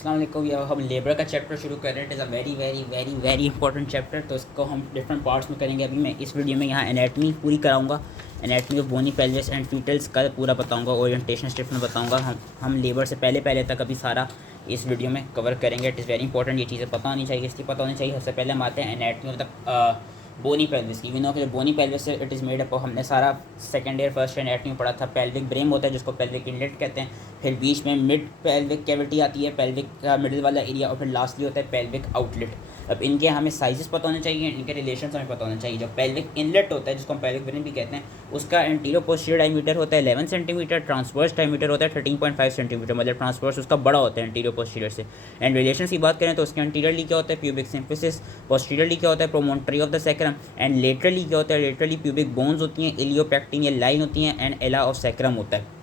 अस्सलाम वालेकुम। या हम लेबर का चैप्टर शुरू कर रहे हैं। It is a very very very very important chapter. तो इसको हम डिफरेंट पार्ट्स में करेंगे। अभी मैं इस वीडियो में यहाँ एनाटमी पूरी कराऊंगा। Anatomy of bony pelvis and fetals का पूरा बताऊंगा। ओरिएंटेशन स्टेप में बताऊंगा। हम लेबर से पहले तक अभी सारा इस वीडियो में कवर करेंगे। It is very important. ये चीज़ें पता होनी चाहिए, इसलिए पता होनी चाहिए। सबसे पहले हम आते हैं anatomy of the bony pelvis की। वी नो कि बोनी पेल्विस से इट इज़ मेड अप। हमने सारा second year first year anatomy पढ़ा था। पेल्विक ब्रेम होता है जिसको पेल्विक इनलेट कहते हैं। फिर बीच में मिड पेल्विक कैविटी आती है, पेल्विक का मिडिल वाला एरिया, और फिर लास्टली होता है पेल्विक आउटलेट। अब इनके हमें साइजेस पता होने चाहिए, इनके रिलेशंस हमें पता होने चाहिए। जो पेल्विक इनलेट होता है जिसको हम पेल्विक ब्रेम भी कहते हैं, उसका एंटीरियर पोस्टीरियर डायमीटर होता है 11 सेंटीमीटर, ट्रांसवर्स डायमीटर होता है 13.5 सेंटीमीटर। मतलब ट्रांसवर्स उसका बड़ा होता है एंटीरियर पोस्टीरियर से। एंड रिलेशन की बात करें तो उसके एंटीरियरली क्या होता है प्यूबिक सिम्फिसिस, पोस्टीरियरली क्या होता है promontory of the sacrum, and laterally क्या होता है लेटरली प्यूबिक बोन्स होती हैं, इलियोपेक्टिन या लाइन होती हैं, एंड एला ऑफ सेक्रम होता है।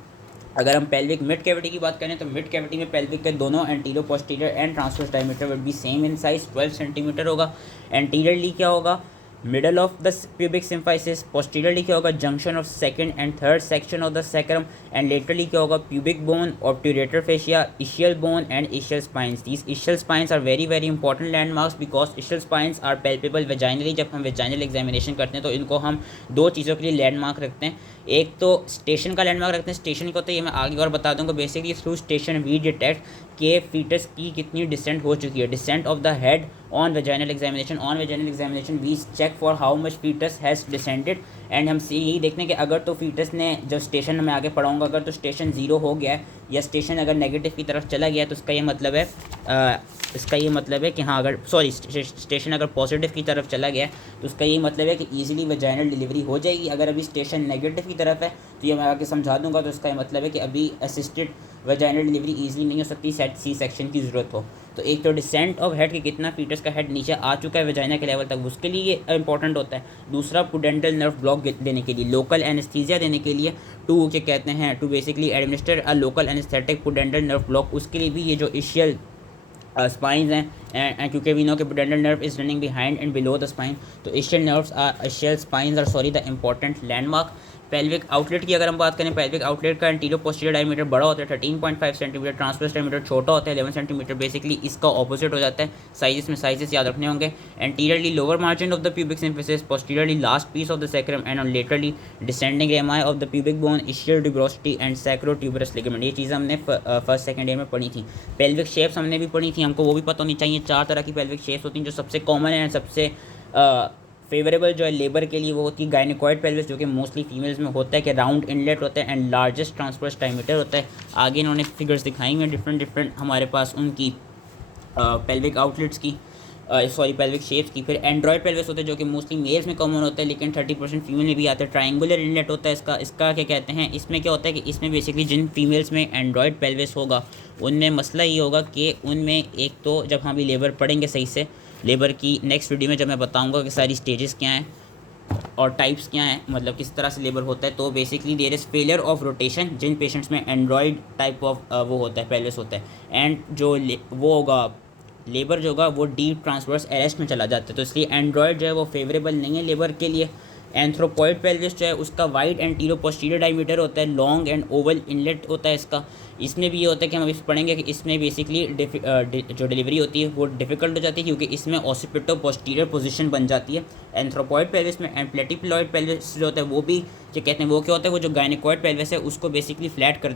अगर हम पेल्विक मिड कैविटी की बात करें तो मिड कैविटी में पेल्विक के दोनों anterior posterior and transverse diameter would be same in size 12 centimetre होगा। एंटीरियरली क्या होगा middle of the pubic symphysis, posteriorly क्या होगा junction of second and third section of the sacrum, and laterally क्या होगा pubic bone, obturator fascia, ischial bone and ischial spines. These ischial spines are very very important landmarks because ischial spines are palpable vaginally. जब हम vaginal examination करते हैं तो इनको हम दो चीज़ों के लिए लैंडमार्क रखते हैं। एक तो स्टेशन का लैंडमार्क रखते हैं। स्टेशन को तो ये मैं आगे और बता दूंगा। Basically through station we detect के फीटस की कितनी डिसेंट हो चुकी है। Descent of the head on vaginal examination, on vaginal examination we check for how much foetus has descended. And हम यही देखते हैं कि अगर तो फीटस ने जो स्टेशन में आगे पढ़ाऊँगा, अगर तो स्टेशन ज़ीरो हो गया है या स्टेशन अगर नेगेटिव की तरफ चला गया है तो इसका ये मतलब है कि हाँ, अगर स्टेशन अगर पॉजिटिव की तरफ चला गया है तो उसका ये मतलब है कि ईजिली वेजाइनल डिलीवरी हो जाएगी। अगर अभी स्टेशन नेगेटिव की तरफ है तो ये मैं आगे समझा दूंगा। तो इसका ये मतलब है कि अभी असिस्टेड वेजाइनल डिलीवरी ईजिली नहीं हो सकती, सी सेक्शन की ज़रूरत हो। तो एक तो डिसेंट ऑफ हेड कि कितना फीटस का हेड नीचे आ चुका है वेजाइना के लेवल तक, उसके लिए ये इंपॉर्टेंट होता है। दूसरा पुडेंटल नर्व ब्लॉक देने के लिए, लोकल एनेस्थीसिया देने के लिए, टू के कहते हैं to basically administer a local anaesthetic pudendal nerve block, उसके लिए भी ये जो इशियल स्पाइंस हैं एंड क्योंकि वी नो कि pudendal nerve is running behind and below the spine, तो ischial spines are the important landmark. Pelvic outlet की अगर हम बात करें, पेल्विक आउटलेट का एंटीरियर पोस्टीरियर डायमीटर बड़ा होता है 13.5 सेंटीमीटर, ट्रांसवर्स डायमीटर छोटा होता है 11 सेंटीमीटर। बेसिकली इसका ऑपोजिट हो जाता है साइजेस याद रखने होंगे। Anteriorly lower margin of the pubic symphysis, posteriorly last piece of the sacrum, and on laterally descending rami of the pubic bone, ischial tuberosity and sacrotuberous ligament. ये चीज़ हमने फर्स्ट सेकंड ईयर में पढ़ी थी। Pelvic shapes हमने भी पढ़ी थी, हमको वो भी पता होनी चाहिए। 4 तरह की पेल्विक शेप्स होती हैं। जो सबसे कॉमन है, सबसे फेवरेबल जो है लेबर के लिए, वो होती है गायनेकॉइड पेल्विस, जो कि मोस्टली फीमेल्स में होता है कि राउंड इनलेट होता है एंड लार्जेस्ट ट्रांसवर्स डायमीटर होता है। आगे इन्होंने फिगर्स दिखाई हुई हैं डिफरेंट हमारे पास उनकी पेल्विक आउटलेट्स की, पेल्विक शेप्स की। फिर एंड्रॉयड पेल्विस होता है जो कि मोस्टली मेल्स में कॉमन होता है लेकिन 30% फीमेल में भी आता है। ट्रायंगुलर इनलेट होता है इसका क्या कहते हैं, इसमें क्या होता है कि इसमें बेसिकली जिन फीमेल्स में एंड्रॉयड पेल्विस होगा उनमें मसला ये होगा कि उनमें एक तो जब हम भी लेबर पढ़ेंगे सही से, लेबर की नेक्स्ट वीडियो में जब मैं बताऊंगा कि सारी स्टेजेस क्या हैं और टाइप्स क्या हैं, मतलब किस तरह से लेबर होता है, तो basically there is failure of rotation जिन पेशेंट्स में एंड्रॉयड टाइप ऑफ वो होता है पेल्विस होता है। एंड जो वो होगा लेबर जो होगा वो डीप ट्रांसवर्स अरेस्ट में चला जाता है। तो इसलिए एंड्रॉयड जो है वो फेवरेबल नहीं है लेबर के लिए। एंथ्रोपॉइड पेल्विस जो है उसका वाइड एंटीरियर पोस्टीरियर डायमीटर होता है, लॉन्ग एंड ओवल इनलेट होता है इसका। इसमें भी ये होता है कि हम अभी पढ़ेंगे कि इसमें बेसिकली जो डिलीवरी होती है वो डिफ़िकल्ट हो जाती है क्योंकि इसमें ऑसिपिटो पोस्टीरियर पोजीशन बन जाती है। एंथ्रोपॉइड पेल्विस में एंड प्लेटिप्लॉइड पेल्विस जो होता है वो भी क्या कहते हैं, वो क्या होता है, वो जो गायनेकॉइड पेल्विस है उसको बेसिकली फ्लैट कर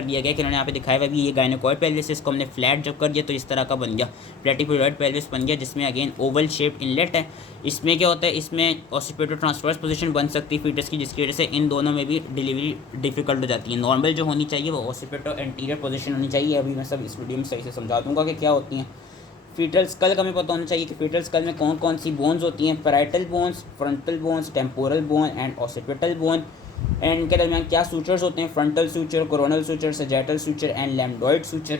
दिया गया कि उन्होंने यहाँ पे दिखाया हुआ भी ये गायनेकॉइड पेल्विस है, इसको हमने फ्लैट जब कर दिया तो इस तरह का बन गया, प्लेटिप्लॉइड पेल्विस बन गया, जिसमें अगेन ओवल शेप्ड इनलेट है। इसमें क्या होता है, इसमें ऑसिपिटो ट्रांसवर्स पोजीशन बन सकती है फीटस की, जिसकी वजह से इन दोनों में भी डिलीवरी डिफिकल्ट हो जाती है। नॉर्मल जो होनी चाहिए वो ऑसिपिटो एंटीरियर पोजीशन होनी चाहिए। अभी मैं सब इस वीडियो में सही से समझा दूंगा कि क्या होती हैं। फीटल स्कल का हमें पता होना चाहिए कि फीटल स्कल में कौन कौन सी बोन्स होती हैं, parietal bones, frontal bones, temporal bone and occipital bone. And इनके दरमियान क्या सूचर्स होते हैं, frontal suture, coronal suture, sagittal suture and lambdoid suture.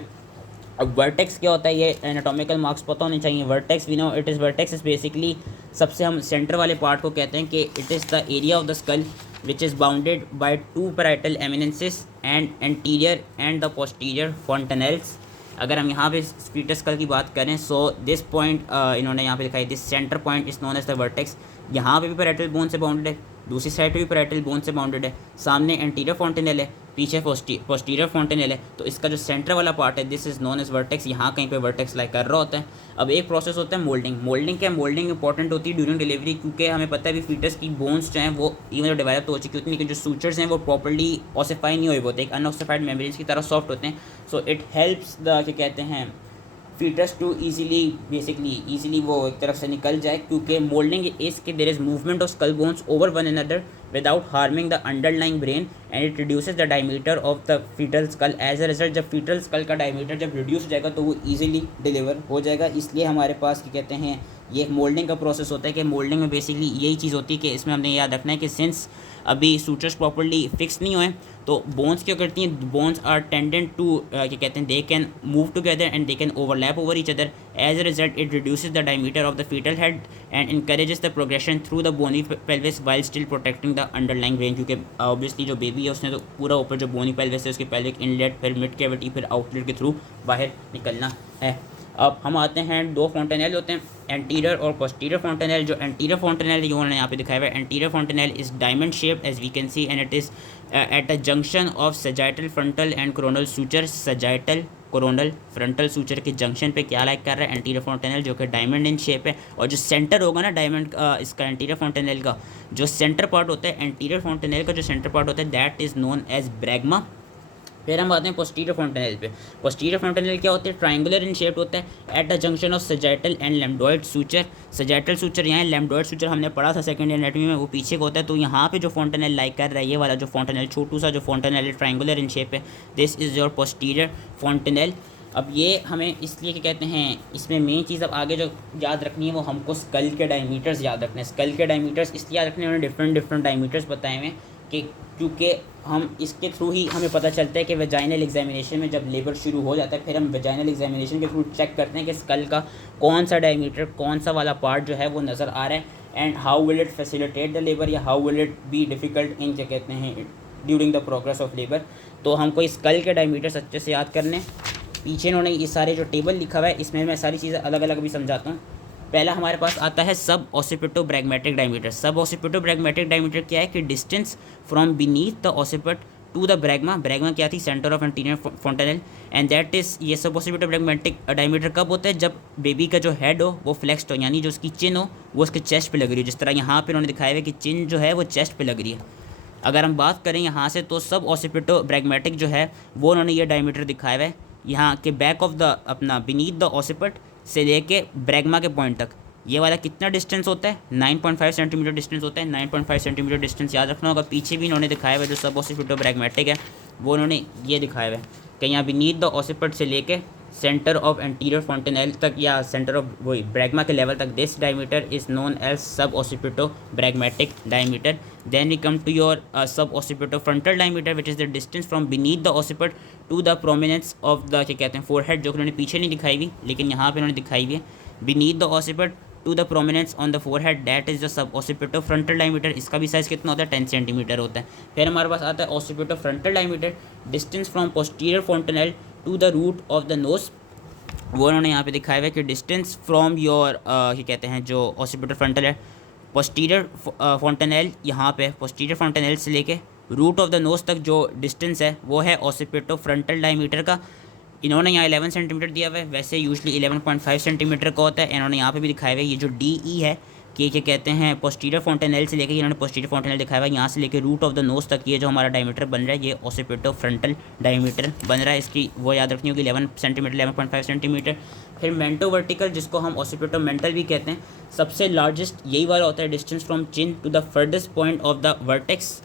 अब वर्टेक्स क्या होता है, ये एनाटॉमिकल मार्क्स पता होने चाहिए। Vertex we know it is vertex is basically सबसे हम सेंटर वाले पार्ट को कहते हैं कि it is the area of the skull which is bounded by 2 parietal एमिनेंसेस and anterior and the posterior fontanelles. अगर हम यहाँ पे फीटस स्कल की बात करें, सो दिस पॉइंट इन्होंने यहाँ पे दिखाई, this centre point is known as the vertex. यहाँ पे भी पैराइटल बोन से बाउंडेड है, दूसरी साइड पे भी पैराइटल बोन से बाउंडेड है, सामने एंटीरियर फॉन्टेनल है, पीछे पोस्टीरियर फोंटेनेल है, तो इसका जो सेंटर वाला पार्ट है this is known as vertex, यहाँ कहीं पे वर्टेक्स लाइक कर रहा होता है। अब एक प्रोसेस होता है मोल्डिंग। मोल्डिंग क्या, मोल्डिंग इंपॉर्टेंट होती है ड्यूरिंग डिलीवरी, क्योंकि हमें पता है भी फीटस की बोन्स जो हैं वो इवन जो डेवलप तो हो चुकी होती हैं, लेकिन जो सूचर्स हैं वो प्रॉपर्ली ऑसिफाई नहीं हुए होते, एक अनऑसिफाइड मेम्ब्रेन्स की तरह सॉफ्ट होते हैं। सो इट हेल्प्स द क्या कहते हैं फीटस टू ईजिली वो एक तरफ से निकल जाए, क्योंकि मोल्डिंग इज के there is movement of skull bones over one another without harming the underlying brain and it reduces the diameter of the foetal skull. As a result जब foetal skull का डायमीटर जब reduce हो जाएगा तो वो easily deliver हो जाएगा। इसलिए हमारे पास क्या कहते हैं ये एक मोल्डिंग का प्रोसेस होता है कि मोल्डिंग में बेसिकली यही चीज़ होती है कि इसमें हमने याद रखना है कि सिंस अभी सूचर्स प्रॉपर्ली फिक्स नहीं हुए तो बोन्स क्या करती हैं, बोन्स आर टेंडेंट टू क्या कहते हैं they can move together and they can overlap over each other. As a result it reduces the diameter of the foetal head and encourages the progression through the bony pelvis while still protecting the underlying brain, क्योंकि obviously जो baby है उसने तो पूरा ऊपर जो बोनी pelvis है उसके पेल्विक इनलेट फिर मिड कैविटी फिर आउटलेट के थ्रू बाहर निकलना है। अब हम आते हैं दो फोंटेनेल होते हैं, एंटीरियर और पोस्टीरियर फोंटेनेल। जो एंटीरियर फोंटेनेल जो उन्होंने यहाँ पे दिखाया हुआ है, anterior fontanelle is diamond shape as we can see and it is at a junction of sagittal frontal and coronal suture. Sagittal coronal frontal suture के जंक्शन पे क्या लाइक कर रहा है एंटीरियर फोंटेनेल, जो कि डायमंड इन शेप है। और जो सेंटर होगा ना डायमंड इसका एंटीरियर फोंटेनेल का जो सेंटर पार्ट होता है, एंटीरियर फोंटेनेल का जो सेंटर पार्ट होता है दैट इज़ नोन एज ब्रैग्मा। फिर हम आते हैं पोस्टीरियर फोंटेनेल पे। पोस्टीरियर फोंटेनेल क्या होते हैं, ट्रायंगुलर इन शेप होता है at the junction of sagittal and lambdoid suture. Sagittal suture यहाँ, लैम्डोइड सूचर हमने पढ़ा था सेकंड एनाटॉमी में, वो पीछे का होता है। तो यहाँ पे जो फोंटेनेल लाइक कर रहा है ये वाला जो फोंटेनेल छोटू सा जो फोंटेनेल है ट्रायंगुलर इन शेप है, दिस इज़ योर पोस्टीरियर फोंटेनेल। अब ये हमें इसलिए क्या कहते हैं, इसमें मेन चीज़ अब आगे जो याद रखनी है वो हमको स्कल के डायमीटर्स याद रखने हैं। स्कल के डायमीटर्स इसलिए याद रखने, उन्होंने डिफरेंट डायमीटर्स बताए हुए हैं कि क्योंकि हम इसके थ्रू ही हमें पता चलता है कि वेजाइनल एग्जामिनेशन में जब लेबर शुरू हो जाता है फिर हम वेजाइनल एग्जामिनेशन के थ्रू चेक करते हैं कि स्कल का कौन सा डायमीटर कौन सा वाला पार्ट जो है वो नज़र आ रहा है and how will it facilitate the labour या how will it be difficult in क्या कहते हैं during the progress of labour. तो हमको इस स्कल के डायमीटर्स अच्छे से याद करने। पीछे इन्होंने ये सारे जो टेबल लिखा हुआ है इसमें मैं सारी चीज़ें अलग अलग भी समझाता हूँ। पहला हमारे पास आता है sub occipito bregmatic diameter. Sub occipito bregmatic diameter क्या है कि distance from beneath the occiput to the bregma. Bregma क्या थी, centre of anterior fontanelle and that is ये सब ऑसिपिटो ब्रैग्मेटिक डायमीटर कब होता है, जब बेबी का जो हेड हो वो फ्लेक्स्ड हो, यानी जो उसकी चिन हो वो उसके चेस्ट पे लग रही है। जिस तरह यहाँ पे उन्होंने दिखाया हुआ है कि चिन जो है वो चेस्ट पे लग रही है। अगर हम बात करें यहाँ से तो सब ऑसिपिटो ब्रैग्मेटिक जो है वो उन्होंने ये डायमीटर दिखाया हुआ है यहाँ के बैक ऑफ द अपना बीनीथ द ऑसिपिट से लेके ब्रैग्मा के पॉइंट तक। ये वाला कितना डिस्टेंस होता है, 9.5 सेंटीमीटर डिस्टेंस होता है। 9.5 सेंटीमीटर डिस्टेंस याद रखना होगा। पीछे भी इन्होंने दिखाया हुआ है जो सब ऑसिपिटो ब्रैग्मेटिक है वो उन्होंने ये दिखाया हुआ है कि यहाँ बीनीथ द ऑसिपिट से लेके सेंटर ऑफ एंटीरियर फोंटेनेल तक या सेंटर ऑफ वही ब्रैग्मा के लेवल तक this diameter is known as sub occipito bregmatic diameter. Then we come to your sub occipito frontal diameter which is the distance from beneath the occiput to the prominence of the क्या कहते हैं forehead, जो कि उन्होंने पीछे नहीं दिखाई हुई लेकिन यहाँ पे उन्होंने दिखाई हुई है। Beneath the occiput to the prominence on the forehead that is the sub occipito frontal diameter. इसका भी साइज़ कितना होता है, 10 सेंटीमीटर होता है। फिर हमारे पास आता है occipito frontal diameter, distance from posterior fontanelle to the root of the nose. वो उन्होंने यहाँ पे दिखाया हुआ है कि डिस्टेंस फ्रॉम योर क्या कहते हैं जो ऑसिपिटो फ्रंटल है पोस्टीरियर फोंटेनेल, यहाँ पे पोस्टीरियर फोंटेनेल से लेके रूट ऑफ द नोज तक जो डिस्टेंस है वो है ऑसिपिटो फ्रंटल डायमीटर का। इन्होंने यहाँ 11 सेंटीमीटर दिया हुआ है, वैसे यूजली 11.5 सेंटीमीटर का होता है। इन्होंने यहाँ पे भी दिखाया हुआ है ये जो DE है कि क्या कहते हैं पोस्टीरियर फोंटेनेल से लेके, इन्होंने पोस्टीरियर फोंटेनेल दिखाया हुआ है यहाँ से लेके रूट ऑफ द नोज तक ये जो हमारा डायमीटर बन रहा है ये ऑसिपिटो फ्रंटल डायमीटर बन रहा है। इसकी वो याद रखनी होगी 11 सेंटीमीटर 11.5 सेंटीमीटर। फिर मेंटो वर्टिकल जिसको हम ऑसिपिटो मेंटल भी कहते हैं, सबसे लार्जेस्ट यही वाला होता है distance from chin to the farthest point of the vertex.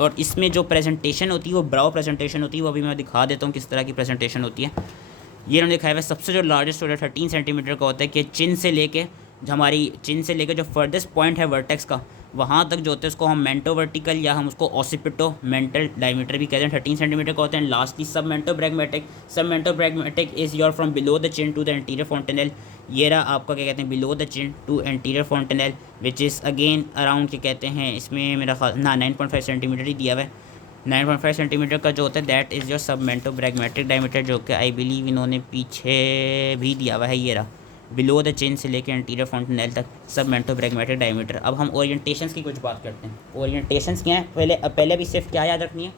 और इसमें जो प्रेजेंटेशन होती है वो ब्राउ प्रेजेंटेशन होती है, वो अभी मैं दिखा देता हूँ किस तरह की प्रेजेंटेशन होती है। ये उन्होंने दिखाया हुआ है सबसे जो लार्जेस्ट होता है 13 सेंटीमीटर का होता है कि चिन से लेके हमारी चिन से लेकर जो फर्देस्ट पॉइंट है वर्टेक्स का वहाँ तक जो होता है उसको हम मेंटो वर्टिकल या हम उसको ऑसिपिटो मेंटल डायमीटर भी कहते हैं। 13 सेंटीमीटर का होते हैं। Lastly sub mento bregmatic is your from below the chin to the anterior fontanelle. ये रहा आपका क्या कहते हैं below the chin to anterior fontanelle which is again around क्या कहते हैं इसमें मेरा ख्याल 9.5 सेंटीमीटर ही दिया हुआ है। 9.5 सेंटीमीटर का जो होता है दैट इज़ योर सब मेंटो ब्रैग्मेटिक डायमीटर, जो कि आई बिलीव इन्होंने पीछे भी दिया हुआ है। ये रहा बिलो द चिन से लेकर एंटीरियर फोंटेनेल तक सब मेंटो ब्रैग्मेटिक डायमीटर। अब हम ओरिएंटेशंस की कुछ बात करते हैं। ओरिएंटेशंस क्या है, पहले भी सिर्फ क्या याद रखनी है,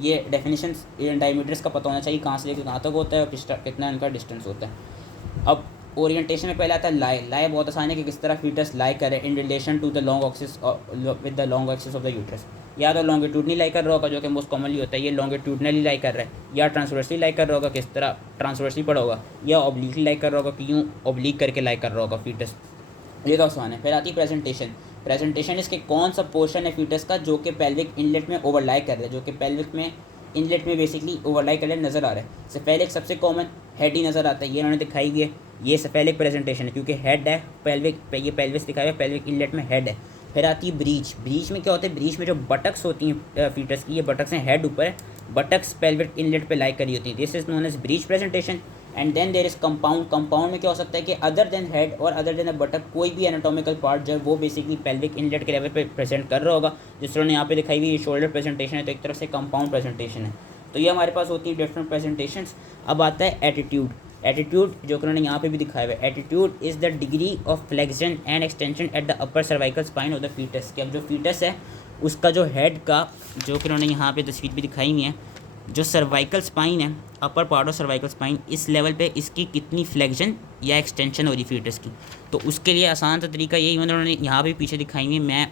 ये डेफिनेशन डायमीटर्स का पता होना चाहिए, कहाँ से लेकर कहाँ तक होता है और कितना इनका डिस्टेंस होता है। अब ओरिएंटेशन में पहले आता है लाई। लाई बहुत आसान है कि किस तरह फीटस लाई करे in relation to the long axis with the long axis of the uterus. या तो लॉन्गिट्यूडनली लाई कर रहा होगा जो कि मोस्ट कॉमनली होता है, ये लॉन्गिट्यूडनली लाई कर रहा है, या ट्रांसवर्सली लाई कर रहा होगा, किस तरह ट्रांसवर्सली पड़ा होगा, या ऑब्लिकली लाई कर रहा होगा कि यूँ ऑब्लिक करके लाई कर रहा होगा फीटस। ये तो आसान है। फिर आती है प्रेजेंटेशन। प्रेजेंटेशन इसके कौन सा पोर्शन है फीटस का जो कि पेल्विक इनलेट में ओवरलाई कर रहा है, जो कि पेल्विक में इनलेट में बेसिकली ओवरलाई कर नज़र आ रहा है। सेफेलिक सबसे कॉमन हेड ही नज़र आता है, ये इन्होंने दिखाई हुई है, ये सेफेलिक प्रेजेंटेशन है क्योंकि हेड है पेल्विक पे, ये पेल्विस दिखाया हुआ है, पेल्विक इनलेट में हेड है। फिर आती है ब्रीच। ब्रीच में क्या होता है, ब्रीच में जो बटक्स होती हैं फीटस की, ये बटक्स हैं हेड ऊपर है, बटक्स पेल्विक इनलेट पे लाई करी होती है, this is known as breech presentation. And then there is compound. Compound में क्या हो सकता है कि अदर देन हेड और अदर देन द बटक कोई भी एनाटॉमिकल पार्ट जो है वो बेसिकली पेल्विक इनलेट के लेवल पे प्रेजेंट कर रहा होगा, जिस तरह यहाँ पे दिखाई हुई ये शोल्डर प्रेजेंटेशन है, तो एक तरफ से कंपाउंड प्रेजेंटेशन है। तो ये हमारे पास होती है डिफरेंट प्रेजेंटेशंस। अब आता है एटीट्यूड। एटीट्यूड जो कि उन्होंने यहाँ पे भी दिखाया हुआ है, attitude is the degree of flexion and extension at the upper cervical spine of the foetus. कि अब जो फीटस है उसका जो हेड का, जो कि उन्होंने यहाँ पे तस्वीर भी दिखाई हुई है, जो सर्वाइकल स्पाइन है, upper part of cervical spine, इस लेवल पे इसकी कितनी फ्लेक्शन या एक्सटेंशन हो रही फीटस की। तो उसके लिए आसान सा तरीका यही उन्होंने यहाँ पे पीछे दिखाई हुई है, मैं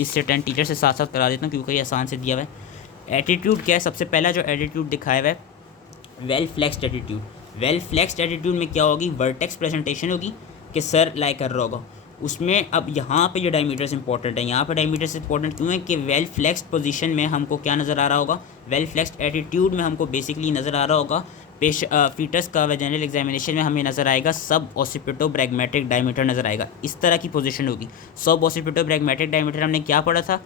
इससे 10 टीचर से साथ साथ करा देता हूँ क्योंकि ये आसान से दिया हुआ है। एटीट्यूड क्या है, सबसे पहला जो एटीट्यूड दिखाया हुआ है well flexed attitude. Well flexed attitude में क्या होगी, वर्टेक्स प्रेजेंटेशन होगी कि सर लाई कर रहा होगा उसमें। अब यहाँ पे जो डायमीटर्स इंपॉर्टेंट है, यहाँ पे डायमीटर्स इंपॉर्टेंट क्यों है कि वेल फ्लेक्स्ड पोजीशन में हमको क्या नज़र आ रहा होगा, वेल फ्लेक्स्ड एटीट्यूड में हमको बेसिकली नज़र आ रहा होगा फीटस का वेजाइनल एग्जामिनेशन में हमें नज़र आएगा सब ऑसिपिटो ब्रैग्मेटिक डायमीटर नज़र आएगा, इस तरह की पोजीशन होगी। सब ऑसिपिटो ब्रैग्मेटिक डायमीटर हमने क्या पढ़ा था,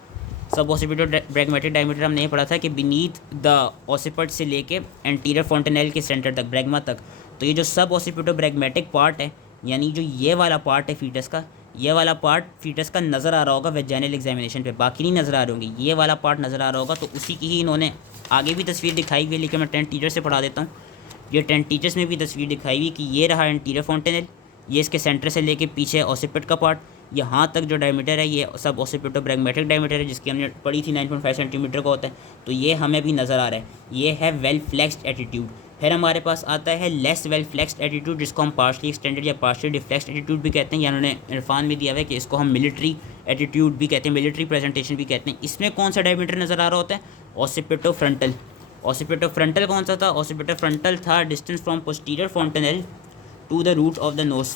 सब ऑसिपिटो ब्रैग्मेटिक डायमीटर हमने ये पढ़ा था कि बीनीथ द ऑसिपट से लेके एंटीरियर फॉन्टेनेल के सेंटर तक, ब्रैग्मा तक। तो ये जो सब ऑसिपिटो ब्रैग्मेटिक पार्ट है, यानी जो ये वाला पार्ट है फीटस का, ये वाला पार्ट फीटस का नज़र आ रहा होगा वेजाइनल एग्जामिनेशन पे, बाकी नहीं नज़र आ रहे होंगे, ये वाला पार्ट नज़र आ रहा होगा। तो उसी की ही इन्होंने आगे भी तस्वीर दिखाई हुई है, लेकिन मैं 10 टीचर से पढ़ा देता हूँ। ये 10 टीचर्स में भी तस्वीर दिखाई हुई कि ये रहा एंटीरियर फॉन्टेनेल, ये इसके सेंटर से लेके पीछे ऑसिपिट का पार्ट, यहाँ तक जो डायमीटर है ये सब ऑसिपिटो ब्रैग्मेटिक डायमीटर है, जिसकी हमने पढ़ी थी 9.5 सेंटीमीटर का होता है। तो ये हमें भी नज़र आ रहा है, ये है वेल फ्लेक्स्ड एटीट्यूड। फिर हमारे पास आता है लेस वेल फ्लेक्स्ड एटीट्यूड, जिसको हम पार्शली एक्सटेंडेड या पार्शली डिफ्लेक्स्ड एटीट्यूड भी कहते हैं, या उन्होंने इरफान में दिया हुआ है कि इसको हम मिलिट्री एटीट्यूड भी कहते हैं, मिलिट्री प्रेजेंटेशन भी कहते हैं। इसमें कौन सा डायमीटर नज़र आ रहा होता है, ऑसिपिटो फ्रंटल। ऑसिपिटो फ्रंटल कौन सा था, ऑसिपिटो फ्रंटल था distance from posterior fontanelle to the root of the nose,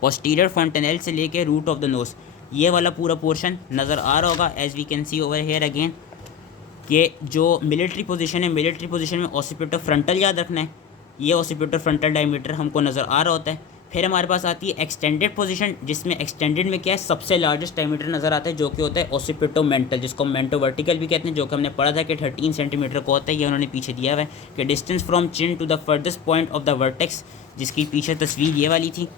posterior fontanelle से लेके रूट ऑफ द नोज, ये वाला पूरा पोर्शन नज़र आ रहा होगा। As we can see over here again कि जो मिलिट्री पोजीशन है, मिलिट्री पोजीशन में ऑसिपिटो फ्रंटल याद रखना है, ये ऑसिपिटो फ्रंटल डायमीटर हमको नज़र आ रहा होता है। फिर हमारे पास आती है एक्सटेंडेड पोजीशन, जिसमें एक्सटेंडेड में क्या है, सबसे लार्जेस्ट डायमीटर नज़र आता है जो कि होता है ऑसिपिटो मेंटल, जिसको मेंटो वर्टिकल भी कहते हैं, जो कि हमने पढ़ा था कि 13 सेंटीमीटर का होता है। ये उन्होंने पीछे दिया हुआ है कि distance from chin to the farthest point of the vertex, जिसकी पीछे तस्वीर ये वाली थी,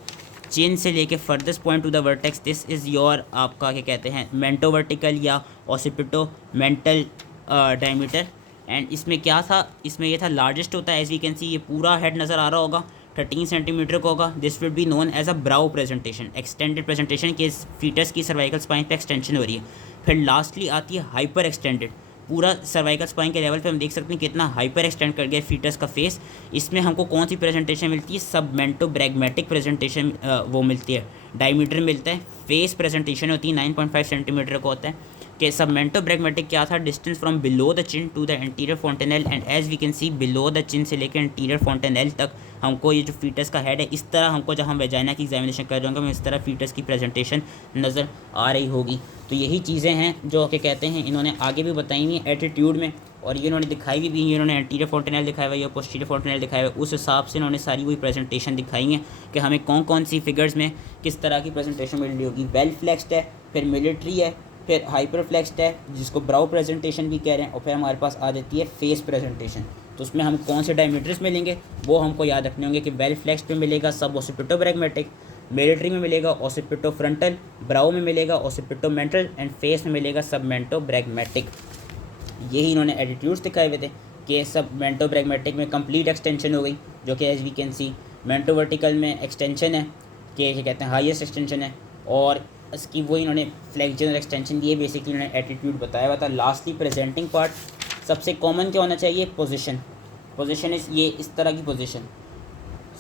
चिन से लेके farthest point to the vertex, this is your आपका क्या कहते हैं मेंटो वर्टिकल या ऑसिपिटो मेंटल डायमीटर। एंड इसमें क्या था, इसमें ये था लार्जेस्ट होता है, एज वी कैन सी ये पूरा हेड नज़र आ रहा होगा 13 सेंटीमीटर का होगा। This will be known as a brow presentation, extended presentation के फीटस की सर्वाइकल स्पाइन पे एक्सटेंशन हो रही है। फिर लास्टली आती है हाइपर एक्सटेंडेड, पूरा सर्वाइकल स्पाइन के लेवल पे हम देख सकते हैं कितना हाइपर एक्सटेंड कर गया फीटस का फेस। इसमें हमको कौन सी प्रेजेंटेशन मिलती है, सबमेंटो ब्रैग्मेटिक प्रेजेंटेशन वो मिलती है, डायमीटर मिलता है। फेस प्रेजेंटेशन होती है 9.5 सेंटीमीटर का होता है। कि सबमेंटो ब्रैग्मेटिक क्या था, distance from below the chin to the anterior fontanelle, and as we can see below the chin से लेकर एंटीरियर फॉन्टेनेल तक हमको ये जो फीटस का हेड है, इस तरह हमको जब हम वेजाइना की एग्जामिनेशन कर रहे होंगे इस तरह फीटस की प्रेजेंटेशन नज़र आ रही होगी। तो यही चीज़ें हैं जो कि कहते हैं इन्होंने आगे भी बताई हुई एटीट्यूड में, और ये इन्होंने दिखाई भी है, इन्होंने एंटीरियर फॉन्टेनेल दिखाया हुआ है या पोस्टीरियर फॉन्टेनेल दिखाया हुआ है, उस हिसाब से इन्होंने सारी वही प्रेजेंटेशन दिखाई है कि हमें कौन कौन सी फिगर्स में किस तरह की प्रेजेंटेशन मिल रही होगी। वेल फ्लेक्स्ड है, फिर मिलिट्री है, फिर हाइपर फ्लेक्स्ड है जिसको ब्राउ प्रेजेंटेशन भी कह रहे हैं, और फिर हमारे पास आ जाती है फेस प्रेजेंटेशन। तो उसमें हम कौन से डायमीटर्स मिलेंगे वो हमको याद रखने होंगे कि वेल फ्लेक्स्ड में मिलेगा सब ऑसिपिटो ब्रैग्मेटिक, मिलिट्री में मिलेगा ऑसिपिटो फ्रंटल, ब्राउ में मिलेगा ऑसिपिटो मेंटल, एंड फेस में मिलेगा सबमेंटो ब्रैग्मेटिक। यही इन्होंने एटीट्यूड्स दिखाए हुए थे कि सबमेंटो ब्रैग्मेटिक में कंप्लीट एक्सटेंशन हो गई, जो कि as we can see mento vertical में एक्सटेंशन है कि क्या कहते हैं हाईएस्ट एक्सटेंशन है, और इसकी वो इन्होंने फ्लेक्शन और एक्सटेंशन दिए, बेसिकली इन्होंने एटीट्यूड बताया हुआ था। लास्टली प्रेजेंटिंग पार्ट, सबसे कॉमन क्या होना चाहिए, पोजीशन। पोजीशन इस ये इस तरह की पोजीशन।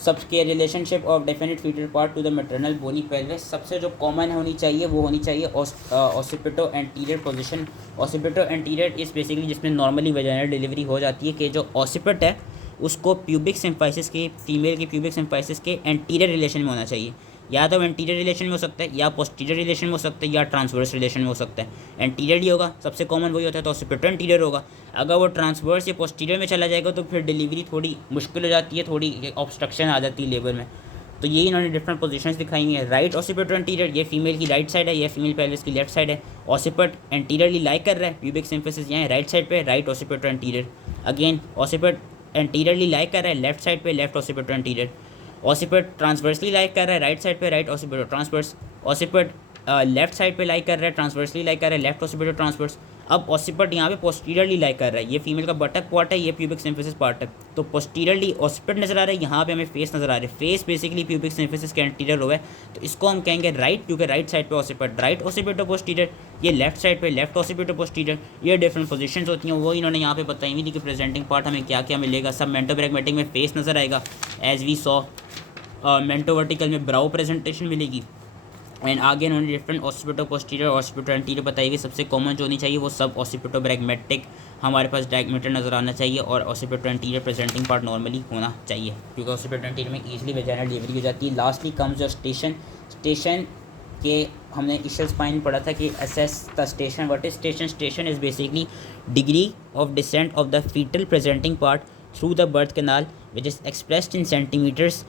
सबके relationship of definite foetal part to the maternal bony pelvis, सबसे जो कॉमन होनी चाहिए वो होनी चाहिए occipito anterior position. Occipito anterior is basically जिसमें नॉर्मली वजाइनल डिलीवरी हो जाती है कि जो ऑसिपिट है उसको प्यूबिक सिम्फाइसिस के, फीमेल के प्यूबिक सिम्फाइसिस के एंटीरियर रिलेशन में होना चाहिए। या तो एंटीरियर रिलेशन में हो सकता है, या पोस्टीरियर रिलेशन में हो सकता है, या ट्रांसवर्स रिलेशन में हो सकता है। एंटीरियर ही होगा, सबसे कॉमन वही होता है, तो ऑसिपिटो एंटीरियर होगा। अगर वो ट्रांसवर्स या पोस्टीरियर में चला जाएगा तो फिर डिलीवरी थोड़ी मुश्किल हो जाती है, थोड़ी ऑब्स्ट्रक्शन आ जाती है लेबर में। तो ये इन्होंने डिफरेंट पोजीशंस दिखाई हैं। राइट ऑसिपिटो एंटीरियर, ये फीमेल की राइट साइड है, ये फीमेल पेल्विस की लेफ्ट साइड है। ऑसिपिट एंटीरियरली लाई कर रहा है, प्यूबिक सिम्फिसिस यहाँ राइट साइड पे, right occipito anterior. Again occiput anteriorly lie कर रहा है लेफ्ट साइड पे, left occipito anterior. Occiput transversely lie कर रहा है राइट साइड पे, right occipito transverse. Occiput left side पे लाई कर रहा है, ट्रांसवर्सली लाई कर रहा है, लेफ्ट ऑसिपिटो ट्रांसवर्स। अब ऑसिपिट यहाँ पे पोस्टीरियरली लाई कर रहा है, ये फीमेल का बटक पार्ट है, ये प्यूबिक सिम्फिसिस पार्ट है। तो पोस्टीरियरली ऑसिपिट नजर आ रहा है, यहाँ पे हमें फेस नजर आ रहा है। फेस बेसिकली प्यूबिक सिम्फिसिस के एंटीरियर हुआ है, तो इसको हम कहेंगे राइट, क्योंकि राइट साइड पे ऑसिपिट, राइट ऑसिपिटो पोस्टीरियर। ये लेफ्ट साइड पे लेफ्ट ऑसिपिटो पोस्टीरियर। ये डिफरेंट पोजीशंस होती हैं, वो इन्होंने यहाँ पे बताई हुई थी कि प्रेजेंटिंग पार्ट हमें क्या क्या मिलेगा। सब मेंटोब्रैगमेटिक में फेस नजर आएगा, एज वी सॉ। मेंटोवर्टिकल में ब्राउ प्रेजेंटेशन मिलेगी। एंड आगे उन्होंने different occipito posterior occipito anterior बताई गई। सबसे कॉमन जो होनी चाहिए वो सब ऑसिपिटो ब्रैगमेटिक हमारे पास डायमीटर नज़र आना चाहिए, और occipito anterior presenting part normally होना चाहिए, क्योंकि ऑसिपिटो एंटीरियर में ईजिली वेजाइनल डिलीवरी हो जाती है। लास्टली कम्स जो स्टेशन। स्टेशन के हमने इशियल स्पाइन पढ़ा था कि assess the station. What is station? Station is basically degree of descent of the foetal presenting part through the birth canal which is expressed in centimetres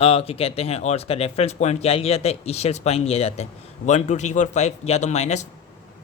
क्या कहते हैं, और इसका रेफरेंस पॉइंट क्या लिया जाता है, इशियल स्पाइन लिया जाता है। 1 2 3 4 5 या तो माइनस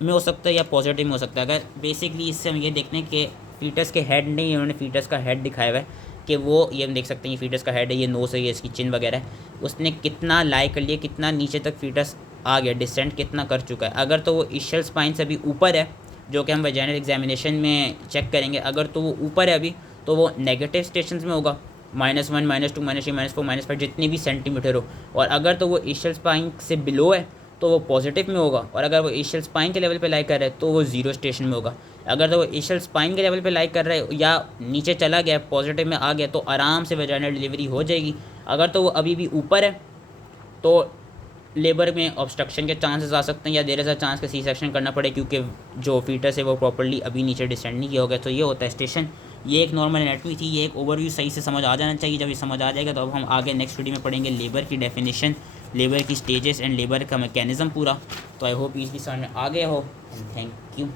में हो सकता है या पॉजिटिव में हो सकता है। अगर बेसिकली इससे हम ये देखते हैं कि फीटस के हेड नहीं, उन्होंने फीटस का हेड दिखाया हुआ है कि वो, ये हम देख सकते हैं, ये फीटस का हेड है, ये नोस है, ये इसकी चिन वगैरह है, उसने कितना लाई कर लिया, कितना नीचे तक फीटस आ गया, डिसेंट कितना कर चुका है। अगर तो वो इशियल स्पाइन से अभी ऊपर है, जो कि हम वजाइनल एग्जामिनेशन में चेक करेंगे, अगर तो वो ऊपर है अभी, तो वो नेगेटिव स्टेशन में होगा, -1 -2 -3 -4 -5 जितनी भी सेंटीमीटर हो। और अगर तो वो इशियल स्पाइन से बिलो है तो वो पॉजिटिव में होगा, और अगर वो इशियल स्पाइन के लेवल पे लाई कर रहा है तो वो जीरो स्टेशन में होगा। अगर तो वो इशियल स्पाइन के लेवल पे लाई कर रहा है या नीचे चला गया, पॉजिटिव में आ गया, तो आराम से वजाइनल डिलीवरी हो जाएगी। अगर तो वो अभी भी ऊपर है तो लेबर में ऑब्स्ट्रक्शन के चांसेस आ सकते हैं, या देर इज़ चांस का सी सेक्शन करना पड़े, क्योंकि जो फीटस है वो प्रॉपर्ली अभी नीचे डिसेंड नहीं किया होगा। तो ये होता है स्टेशन। ये एक नॉर्मल एनाटमी थी, ये एक ओवरव्यू सही से समझ आ जाना चाहिए। जब ये समझ आ जाएगा तो अब हम आगे नेक्स्ट वीडियो में पढ़ेंगे लेबर की डेफिनेशन, लेबर की स्टेजेस एंड लेबर का मैकेनिज़्म पूरा। तो आई होप इजली समझ में आ गया हो। Thank you.